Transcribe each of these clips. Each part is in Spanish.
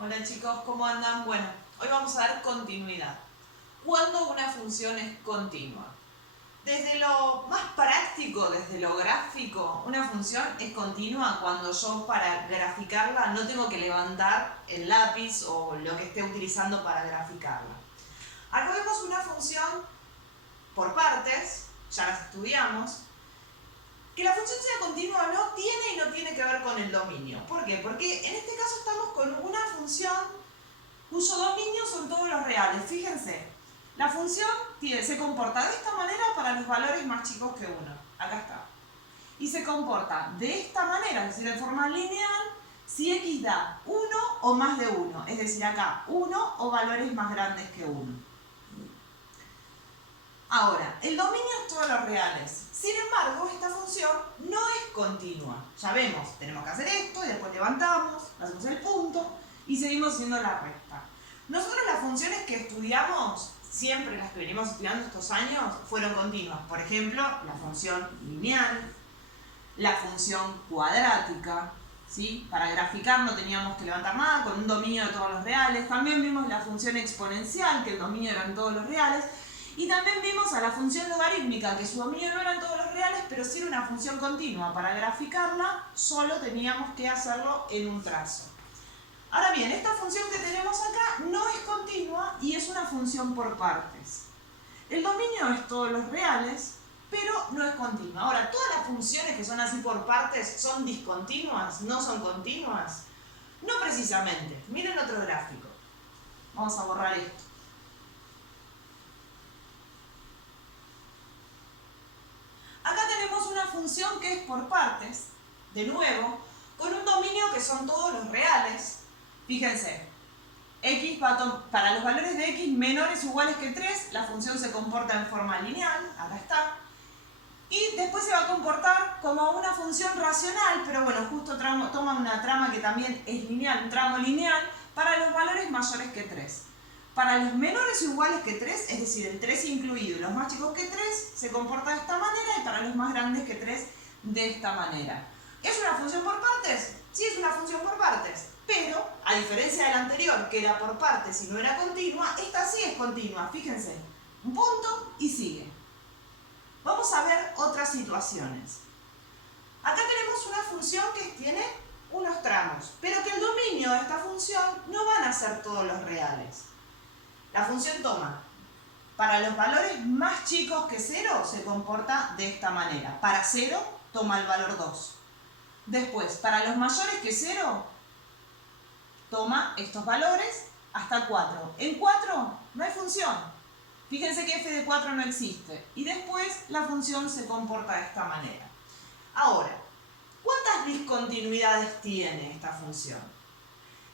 Hola chicos, ¿cómo andan? Bueno, hoy vamos a dar continuidad. ¿Cuándo una función es continua? Desde lo más práctico, desde lo gráfico, una función es continua cuando yo para graficarla no tengo que levantar el lápiz o lo que esté utilizando para graficarla. Acá vemos una función por partes, ya las estudiamos. Que la función sea continua o no tiene y no tiene que ver con el dominio. ¿Por qué? Porque en este caso estamos con una función cuyo dominio son todos los reales. Fíjense, la función se comporta de esta manera para los valores más chicos que 1. Acá está. Y se comporta de esta manera, es decir, de forma lineal, si x da 1 o más de 1. Es decir, acá 1 o valores más grandes que 1. Ahora, el dominio es todos los reales. Sin embargo, esta función no es continua. Ya vemos, tenemos que hacer esto y después levantamos, hacemos el punto y seguimos haciendo la recta. Nosotros las funciones que estudiamos, siempre las que venimos estudiando estos años, fueron continuas. Por ejemplo, la función lineal, la función cuadrática, ¿sí? Para graficar no teníamos que levantar nada, con un dominio de todos los reales. También vimos la función exponencial, que el dominio eran todos los reales. Y también vimos a la función logarítmica, que su dominio no eran todos los reales, pero sí era una función continua. Para graficarla, solo teníamos que hacerlo en un trazo. Ahora bien, esta función que tenemos acá no es continua y es una función por partes. El dominio es todos los reales, pero no es continua. Ahora, ¿todas las funciones que son así por partes son discontinuas? ¿No son continuas? No precisamente. Miren otro gráfico. Vamos a borrar esto. Acá tenemos una función que es por partes, de nuevo, con un dominio que son todos los reales. Fíjense, x para los valores de x menores o iguales que 3, la función se comporta en forma lineal, acá está. Y después se va a comportar como una función racional, pero bueno, justo toma una trama que también es lineal, un tramo lineal, para los valores mayores que 3. Para los menores o iguales que 3, es decir, el 3 incluido y los más chicos que 3, se comporta de esta manera, y para los más grandes que 3, de esta manera. ¿Es una función por partes? Sí, es una función por partes, pero a diferencia de la anterior, que era por partes y no era continua, esta sí es continua. Fíjense, un punto y sigue. Vamos a ver otras situaciones. Acá tenemos una función que tiene unos tramos, pero que el dominio de esta función no van a ser todos los reales. La función toma, para los valores más chicos que 0, se comporta de esta manera. Para 0, toma el valor 2. Después, para los mayores que 0, toma estos valores hasta 4. En 4 no hay función. Fíjense que f de 4 no existe. Y después la función se comporta de esta manera. Ahora, ¿cuántas discontinuidades tiene esta función?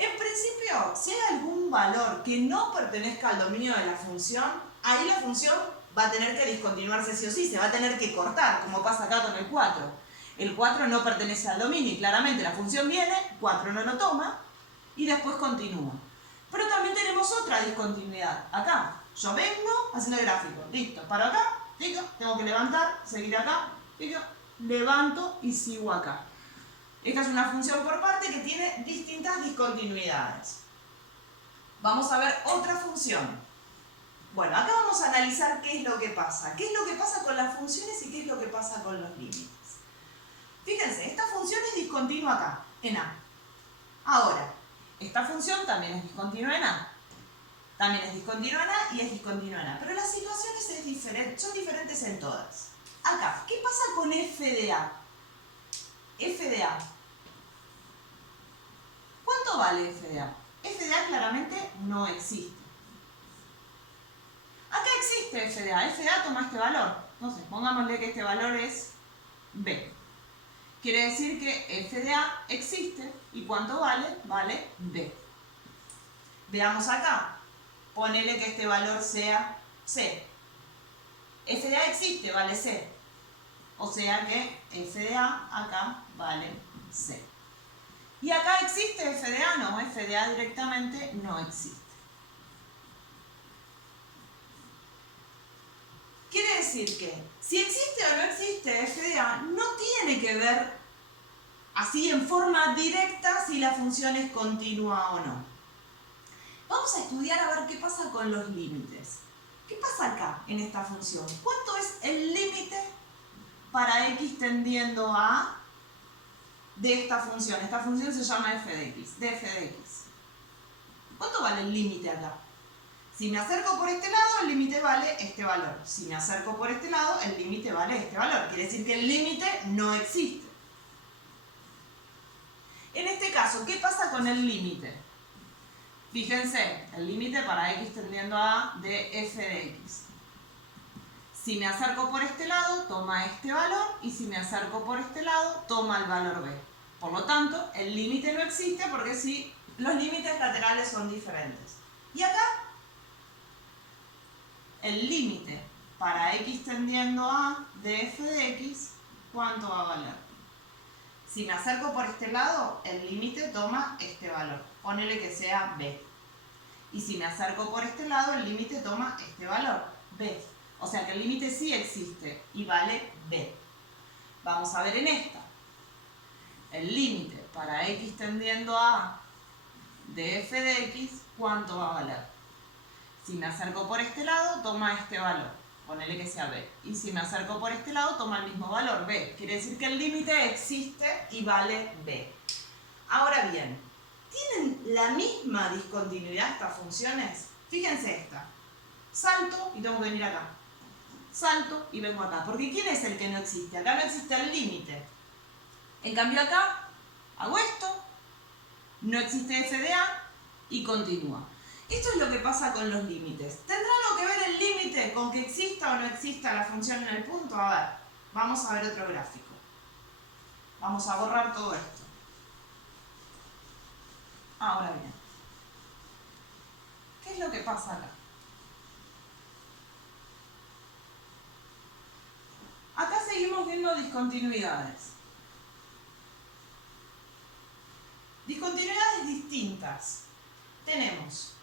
En principio, si hay algún valor que no pertenezca al dominio de la función, ahí la función va a tener que discontinuarse sí o sí, se va a tener que cortar, como pasa acá con el 4. El 4 no pertenece al dominio y claramente la función viene, 4 no lo toma y después continúa. Pero también tenemos otra discontinuidad. Acá, yo vengo haciendo el gráfico, listo, paro acá, listo, tengo que levantar, seguir acá, listo, levanto y sigo acá. Esta es una función por parte que tiene distintas discontinuidades. Vamos a ver otra función. Bueno, acá vamos a analizar qué es lo que pasa. ¿Qué es lo que pasa con las funciones y qué es lo que pasa con los límites? Fíjense, esta función es discontinua acá, en A. Ahora, esta función también es discontinua en A. También es discontinua en A y es discontinua en A. Pero las situaciones son diferentes en todas. Acá, ¿qué pasa con f de A? F de A. ¿Cuánto vale f de A? F de A claramente no existe. Acá existe f de A. F de A toma este valor. Entonces, pongámosle que este valor es B. Quiere decir que f de A existe. ¿Y cuánto vale? Vale B. Veamos acá. Ponele que este valor sea C. F de A existe, vale C. O sea que f de A acá vale C. ¿Y acá existe f de A? No, f de A directamente no existe. Quiere decir que si existe o no existe f de A, no tiene que ver así en forma directa si la función es continua o no. Vamos a estudiar a ver qué pasa con los límites. ¿Qué pasa acá en esta función? ¿Cuánto es el límite para x tendiendo a A de esta función? Esta función se llama f de x, de f de x. ¿Cuánto vale el límite acá? Si me acerco por este lado, el límite vale este valor. Si me acerco por este lado, el límite vale este valor. Quiere decir que el límite no existe. En este caso, ¿qué pasa con el límite? Fíjense, el límite para x tendiendo a A de f de x. Si me acerco por este lado, toma este valor, y si me acerco por este lado, toma el valor b. Por lo tanto, el límite no existe porque si los límites laterales son diferentes. Y acá, el límite para x tendiendo a A de f de x, ¿cuánto va a valer? Si me acerco por este lado, el límite toma este valor. Ponele que sea b. Y si me acerco por este lado, el límite toma este valor, b. O sea que el límite sí existe y vale b. Vamos a ver en esta. El límite para x tendiendo a A de f de x, ¿cuánto va a valer? Si me acerco por este lado, toma este valor. Ponele que sea b. Y si me acerco por este lado, toma el mismo valor, b. Quiere decir que el límite existe y vale b. Ahora bien, ¿tienen la misma discontinuidad estas funciones? Fíjense esta. Salto y tengo que venir acá. Salto y vengo acá. Porque ¿quién es el que no existe? Acá no existe el límite. En cambio acá, hago esto, no existe f de a y continúa. Esto es lo que pasa con los límites. ¿Tendrá algo que ver el límite con que exista o no exista la función en el punto? A ver, vamos a ver otro gráfico. Vamos a borrar todo esto. Ahora bien, ¿qué es lo que pasa acá? Acá seguimos viendo discontinuidades. Discontinuidades distintas. Tenemos.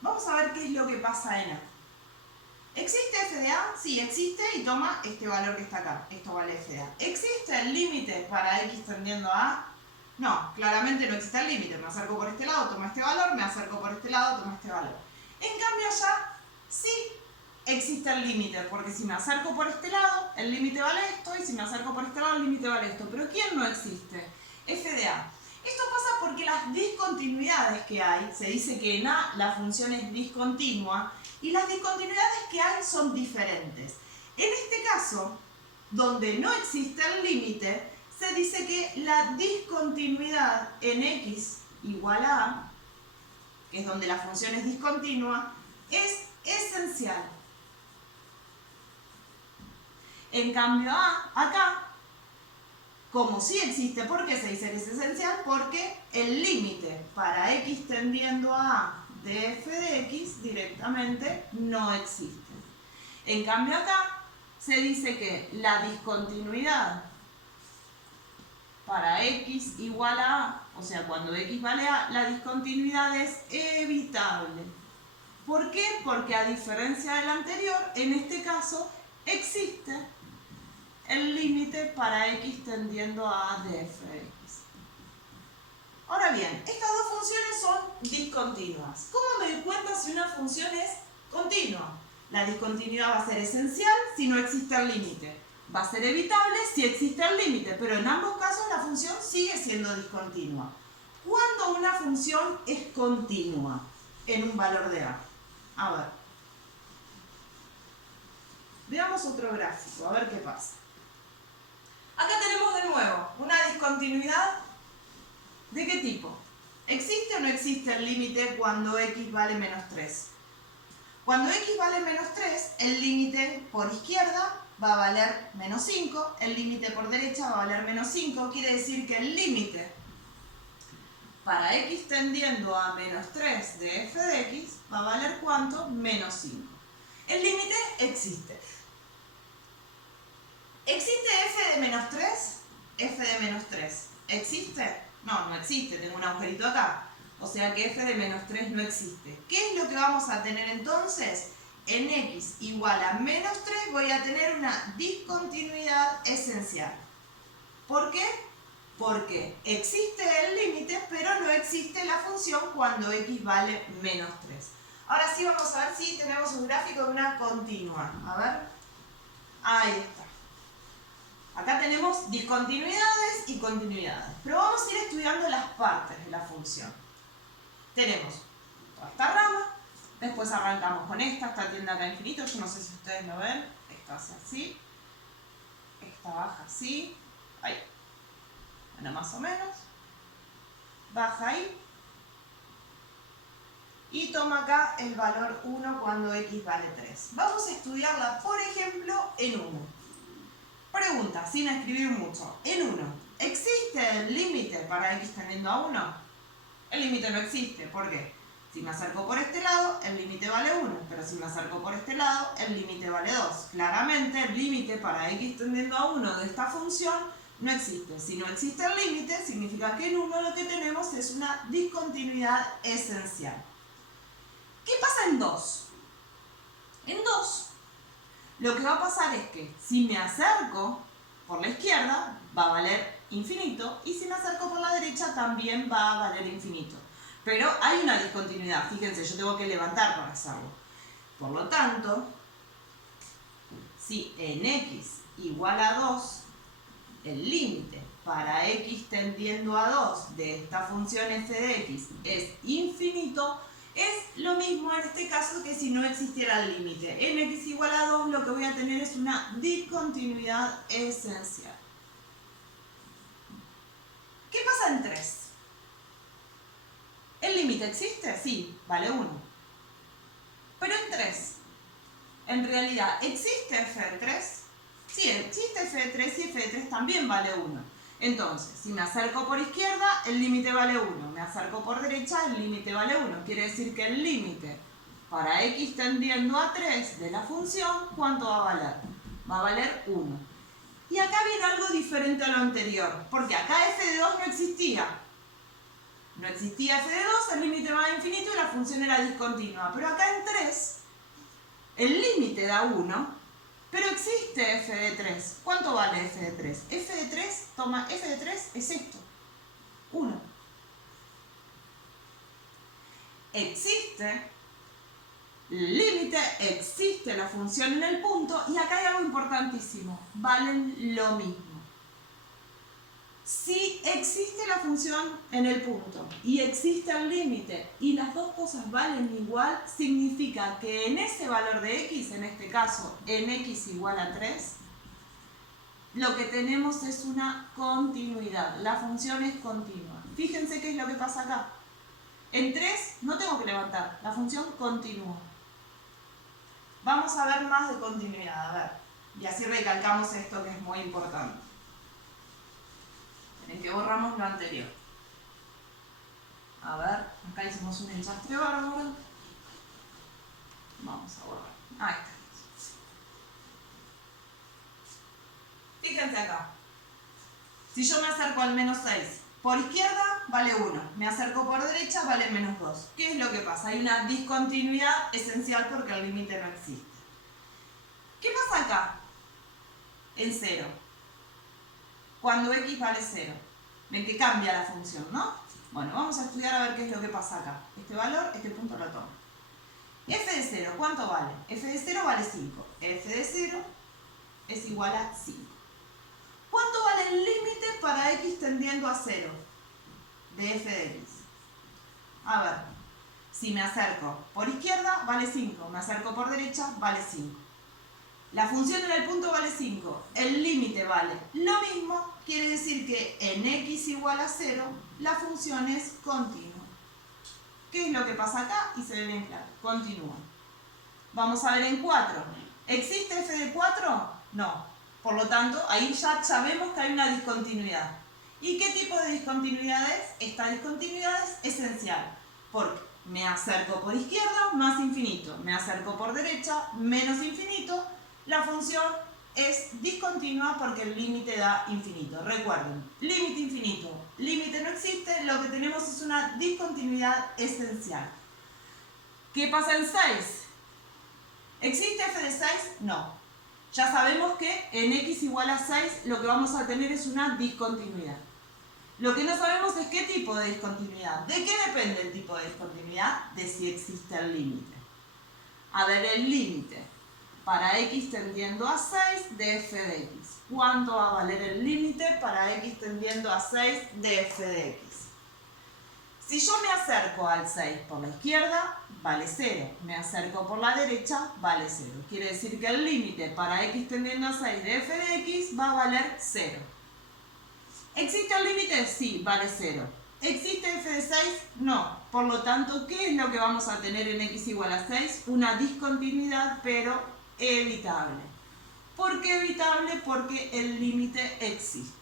Vamos a ver qué es lo que pasa en A. ¿Existe f de a? Sí, existe y toma este valor que está acá. Esto vale f de a. ¿Existe el límite para x tendiendo a A? No, claramente no existe el límite. Me acerco por este lado, toma este valor. Me acerco por este lado, toma este valor. En cambio allá sí existe el límite, porque si me acerco por este lado, el límite vale esto, y si me acerco por este lado, el límite vale esto. Pero ¿quién no existe? F de a. Esto pasa porque las discontinuidades que hay, se dice que en A la función es discontinua, y las discontinuidades que hay son diferentes. En este caso, donde no existe el límite, se dice que la discontinuidad en x igual a A, que es donde la función es discontinua, es esencial. En cambio acá, como sí existe, ¿por qué se dice que es esencial? Porque el límite para x tendiendo a A de f de x directamente no existe. En cambio acá se dice que la discontinuidad para x igual a A, o sea, cuando x vale a, la discontinuidad es evitable. ¿Por qué? Porque a diferencia del anterior, en este caso existe el límite para x tendiendo a A de f de x. Ahora bien, estas dos funciones son discontinuas. ¿Cómo me doy cuenta si una función es continua? La discontinuidad va a ser esencial si no existe el límite. Va a ser evitable si existe el límite, pero en ambos casos la función sigue siendo discontinua. ¿Cuándo una función es continua en un valor de A? A ver. Veamos otro gráfico, a ver qué pasa. Acá tenemos de nuevo una discontinuidad. ¿De qué tipo? ¿Existe o no existe el límite cuando x vale menos 3? Cuando x vale menos 3, el límite por izquierda va a valer menos 5, el límite por derecha va a valer menos 5, quiere decir que el límite para x tendiendo a menos 3 de f de x va a valer ¿cuánto? Menos 5. El límite existe. ¿Existe f de menos 3? F de menos 3. ¿Existe? No, no existe, tengo un agujerito acá. O sea que f de menos 3 no existe. ¿Qué es lo que vamos a tener entonces? En x igual a menos 3 voy a tener una discontinuidad esencial. ¿Por qué? Porque existe el límite, pero no existe la función cuando x vale menos 3. Ahora sí vamos a ver si tenemos un gráfico de una continua. A ver. Ahí está. Acá tenemos discontinuidades y continuidades. Pero vamos a ir estudiando las partes de la función. Tenemos toda esta rama. Después arrancamos con esta tiende acá a infinito. Yo no sé si ustedes lo ven. Esta hace así. Esta baja así. Ahí. Bueno, más o menos. Baja ahí. Y toma acá el valor 1 cuando x vale 3. Vamos a estudiarla, por ejemplo, en 1. Pregunta, sin escribir mucho. En 1, ¿existe el límite para x tendiendo a 1? El límite no existe. ¿Por qué? Si me acerco por este lado, el límite vale 1. Pero si me acerco por este lado, el límite vale 2. Claramente, el límite para x tendiendo a 1 de esta función no existe. Si no existe el límite, significa que en 1 lo que tenemos es una discontinuidad esencial. ¿Qué pasa en 2? En 2, lo que va a pasar es que si me acerco por la izquierda, va a valer infinito, y si me acerco por la derecha, también va a valer infinito. Pero hay una discontinuidad, fíjense, yo tengo que levantar para hacerlo. Por lo tanto, si en x igual a 2, el límite para x tendiendo a 2 de esta función f de x es infinito, es lo mismo en este caso que si no existiera el límite. En x igual a 2 lo que voy a tener es una discontinuidad esencial. ¿Qué pasa en 3? ¿El límite existe? Sí, vale 1. Pero en 3, ¿en realidad existe f de 3? Sí, existe f de 3 y f de 3 también vale 1. Entonces, si me acerco por izquierda, el límite vale 1. Me acerco por derecha, el límite vale 1. Quiere decir que el límite para x tendiendo a 3 de la función, ¿cuánto va a valer? Va a valer 1. Y acá viene algo diferente a lo anterior, porque acá f de 2 no existía. No existía f de 2, el límite va a infinito y la función era discontinua. Pero acá en 3, el límite da 1. Pero existe f de 3. ¿Cuánto vale f de 3? F de 3, toma, f de 3 es esto. 1. Existe el límite, existe la función en el punto, y acá hay algo importantísimo. Valen lo mismo. Si existe la función en el punto y existe el límite y las dos cosas valen igual, significa que en ese valor de x, en este caso en x igual a 3, lo que tenemos es una continuidad. La función es continua. Fíjense qué es lo que pasa acá. En 3 no tengo que levantar, la función continúa. Vamos a ver más de continuidad, a ver. Y así recalcamos esto que es muy importante. En que borramos lo anterior. A ver, acá hicimos un enchastre bárbaro. Vamos a borrar. Ahí está. Fíjense acá. Si yo me acerco al menos 6, por izquierda vale 1. Me acerco por derecha vale menos 2. ¿Qué es lo que pasa? Hay una discontinuidad esencial porque el límite no existe. ¿Qué pasa acá? En 0. Cuando x vale 0. Ven que cambia la función, ¿no? Bueno, vamos a estudiar a ver qué es lo que pasa acá. Este valor, este punto lo tomo. F de 0, ¿cuánto vale? F de 0 vale 5. F de 0 es igual a 5. ¿Cuánto vale el límite para x tendiendo a 0 de f de x? A ver, si me acerco por izquierda vale 5, me acerco por derecha vale 5. La función en el punto vale 5, el límite vale lo mismo, quiere decir que en x igual a 0, la función es continua. ¿Qué es lo que pasa acá? Y se ve bien claro, continúa. Vamos a ver en 4. ¿Existe f de 4? No. Por lo tanto, ahí ya sabemos que hay una discontinuidad. ¿Y qué tipo de discontinuidad es? Esta discontinuidad es esencial, porque me acerco por izquierda, más infinito. Me acerco por derecha, menos infinito. La función es discontinua porque el límite da infinito. Recuerden, límite infinito, límite no existe, lo que tenemos es una discontinuidad esencial. ¿Qué pasa en 6? ¿Existe f de 6? No. Ya sabemos que en x igual a 6 lo que vamos a tener es una discontinuidad. Lo que no sabemos es qué tipo de discontinuidad. ¿De qué depende el tipo de discontinuidad? De si existe el límite. A ver, el límite para x tendiendo a 6 de f de x. ¿Cuánto va a valer el límite para x tendiendo a 6 de f de x? Si yo me acerco al 6 por la izquierda, vale 0. Me acerco por la derecha, vale 0. Quiere decir que el límite para x tendiendo a 6 de f de x va a valer 0. ¿Existe el límite? Sí, vale 0. ¿Existe f de 6? No. Por lo tanto, ¿qué es lo que vamos a tener en x igual a 6? Una discontinuidad, pero evitable. ¿Por qué evitable? Porque el límite existe.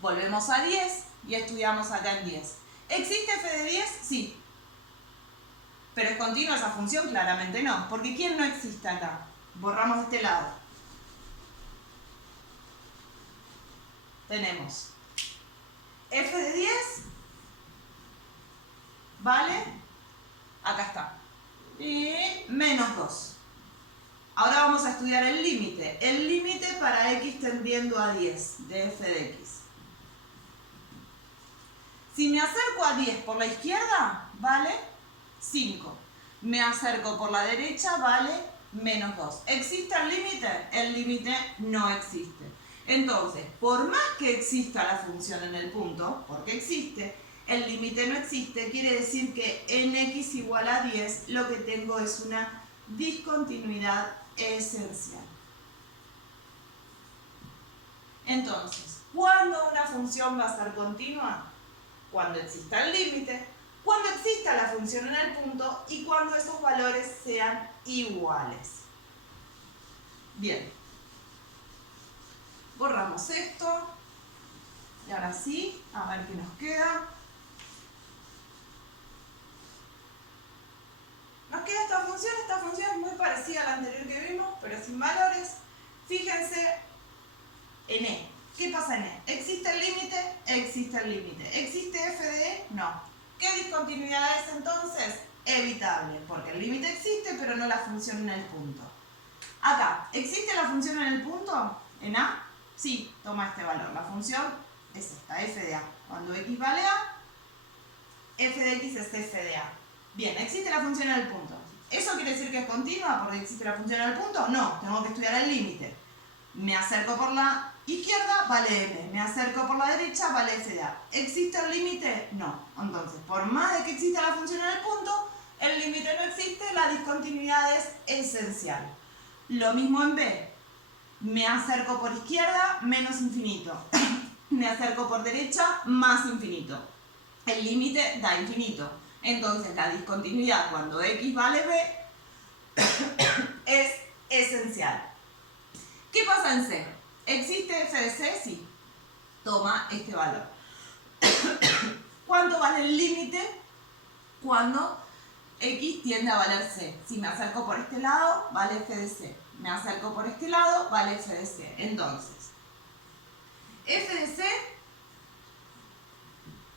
Volvemos a 10 y estudiamos acá en 10. ¿Existe f de 10? Sí. ¿Pero es continua esa función? Claramente no. Porque ¿quién no existe acá? Borramos este lado. Tenemos f de 10 vale, acá está, y menos 2. Ahora vamos a estudiar el límite. El límite para x tendiendo a 10 de f de x. Si me acerco a 10 por la izquierda, vale 5. Me acerco por la derecha, vale menos 2. ¿Existe el límite? El límite no existe. Entonces, por más que exista la función en el punto, porque existe, el límite no existe, quiere decir que en x igual a 10 lo que tengo es una discontinuidad esencial. Entonces, ¿cuándo una función va a ser continua? Cuando exista el límite, cuando exista la función en el punto y cuando esos valores sean iguales. Bien. Borramos esto. Y ahora sí, a ver qué nos queda. Nos queda esta función es muy parecida a la anterior que vimos, pero sin valores. Fíjense en E. ¿Qué pasa en E? ¿Existe el límite? Existe el límite. ¿Existe f de E? No. ¿Qué discontinuidad es entonces? Evitable, porque el límite existe, pero no la función en el punto. Acá, ¿existe la función en el punto? ¿En A? Sí, toma este valor. La función es esta, f de A. Cuando x vale A, f de x es f de A. Bien, ¿existe la función en el punto? ¿Eso quiere decir que es continua porque existe la función en el punto? No, tengo que estudiar el límite. Me acerco por la izquierda, vale m. Me acerco por la derecha, vale f de A. ¿Existe el límite? No. Entonces, por más de que exista la función en el punto, el límite no existe, la discontinuidad es esencial. Lo mismo en B. Me acerco por izquierda, menos infinito. Me acerco por derecha, más infinito. El límite da infinito. Entonces, la discontinuidad cuando x vale b es esencial. ¿Qué pasa en C? ¿Existe f de C? Sí. Toma este valor. ¿Cuánto vale el límite? Cuando x tiende a valer c. Si me acerco por este lado, vale f de c. Me acerco por este lado, vale f de c. Entonces, f de c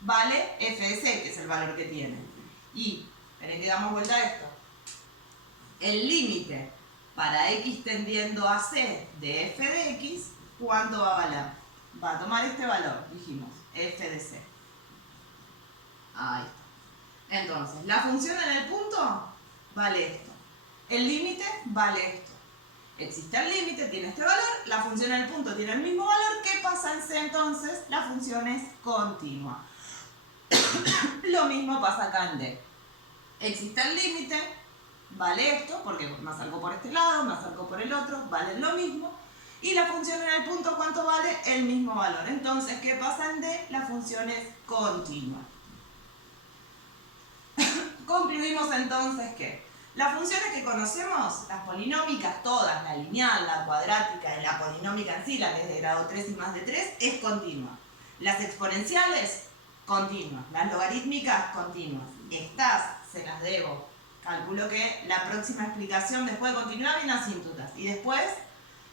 vale f de c, que es el valor que tiene. Y, esperen que damos vuelta a esto. El límite para x tendiendo a c de f de x, ¿cuánto va a valer? Va a tomar este valor, dijimos, f de c. Ahí está. Entonces, la función en el punto vale esto. El límite vale esto. Existe el límite, tiene este valor, la función en el punto tiene el mismo valor. ¿Qué pasa en C entonces? La función es continua. Lo mismo pasa acá en D. Existe el límite, vale esto, porque me acerco por este lado, me acerco por el otro, vale lo mismo. Y la función en el punto, ¿cuánto vale? El mismo valor. Entonces, ¿qué pasa en D? La función es continua. Concluimos entonces que las funciones que conocemos, las polinómicas todas, la lineal, la cuadrática y la polinómica en sí, la que es de grado 3 y más de 3, es continua. Las exponenciales, continuas. Las logarítmicas, continuas. Estas se las debo. Calculo que la próxima explicación después de continuar viene asíntotas. Y después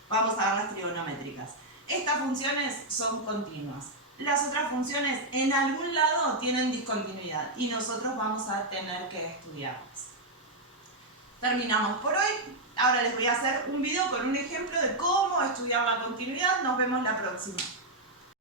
vamos a ver las trigonométricas. Estas funciones son continuas. Las otras funciones en algún lado tienen discontinuidad y nosotros vamos a tener que estudiarlas. Terminamos por hoy. Ahora les voy a hacer un video con un ejemplo de cómo estudiar la continuidad. Nos vemos la próxima.